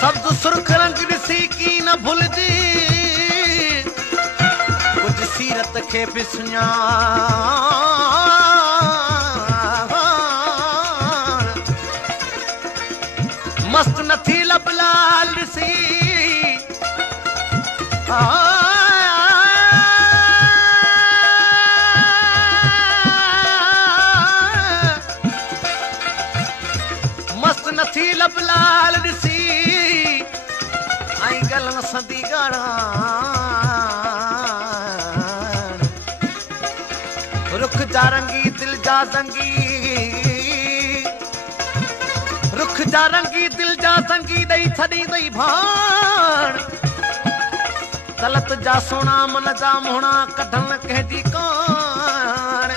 सब्ज सुर्ख रंग ॾिसी की न भुलजी कुछ सीरत खे बि सुञाण मस्त नथी लब लाल ॾिसी मस्त नथी लब लाल ॾिसी आई गल न संदी ॻाढ़ाण रुख जा रंगी दिल जा ज़ंगी रुख जा रंगी दिल जा ज़ंगी ॾेई छॾी अथई भाण गलत जा सोना मन जा मोहणा कढण कंहिंजी कान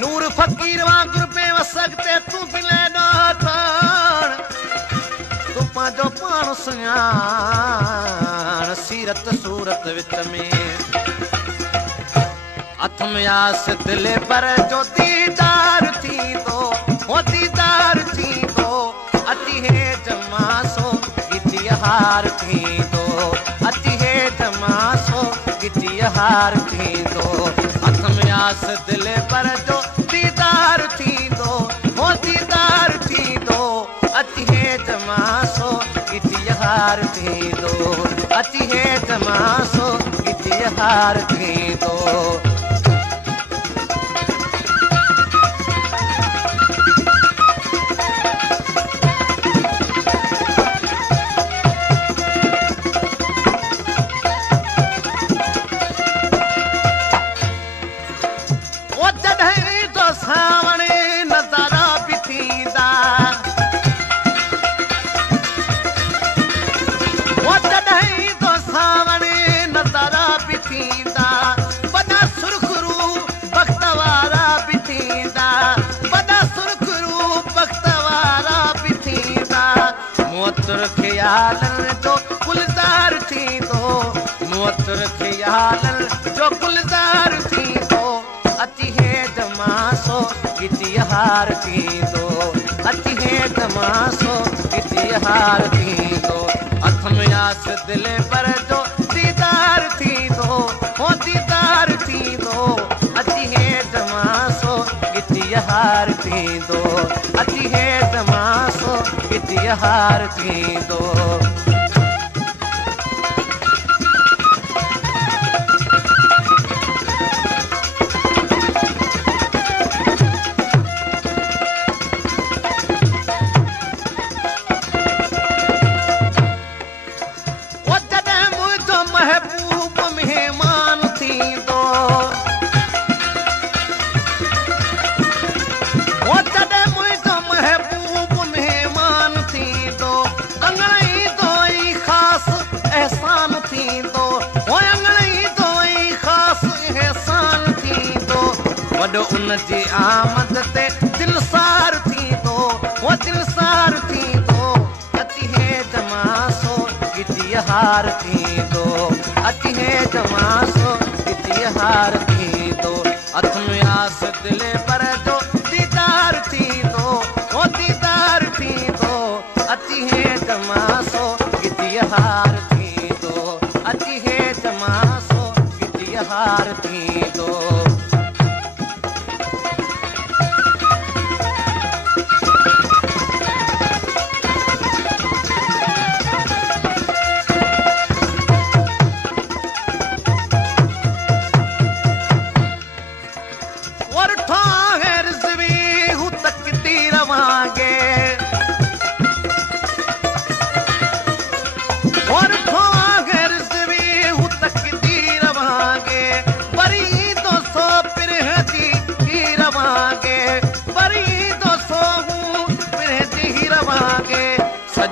नूर फ़कीर वांगुर बेवसक ते तूं बि ॾाठाण तूं पंहिंजो पाण सुञाण सीरत सूरत विच में हथ में आस दिल पर जो दीदार थींदो हो दीदार थींदो अची हे जमासो गिटी हार थींदो अची हे जमासो गिटी हार थींदो हथ में आस दिल पर जो दीदार थींदो हो दीदार थींदो अची हे जमासो गिटी हार थींदो अची हे जमासो गिटी हार थींदो जो गुलजार थींदो मोतर ख़्यालनि जो गुलजार थींदो अची हे जमासो गिटी हार थींदो अची हे जमासो गिटी हार थींदो हथ में आस दिल पर जो दीदार थींदो हो दीदार थींदो अची हे जमासो गिटी हार थींदो अची हे जमासो गिटी हार थींदो उनजी आमद ते दिलसार थींदो वो दिलसार थींदो अची हे जमासो गिटी हार थींदो अची हे जमासो गिटी हार थींदो हथ में आस दिल पर जो दीदार थींदो वो दीदार थींदो अची हे जमासो गिटी हार थींदो अची हे जमासो गिटी हार थींदो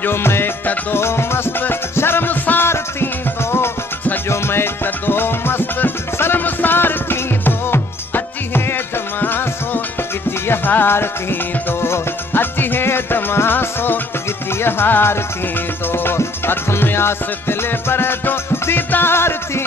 सजो मैं कदो मस्त शर्मसार थींदो सजो मैं कदो मस्त शर्मसार थींदो अची हे जमासो गिटी हार थींदो अची हे जमासो गिटी हार थींदो हथ में आस दिल पर जो दीदार थी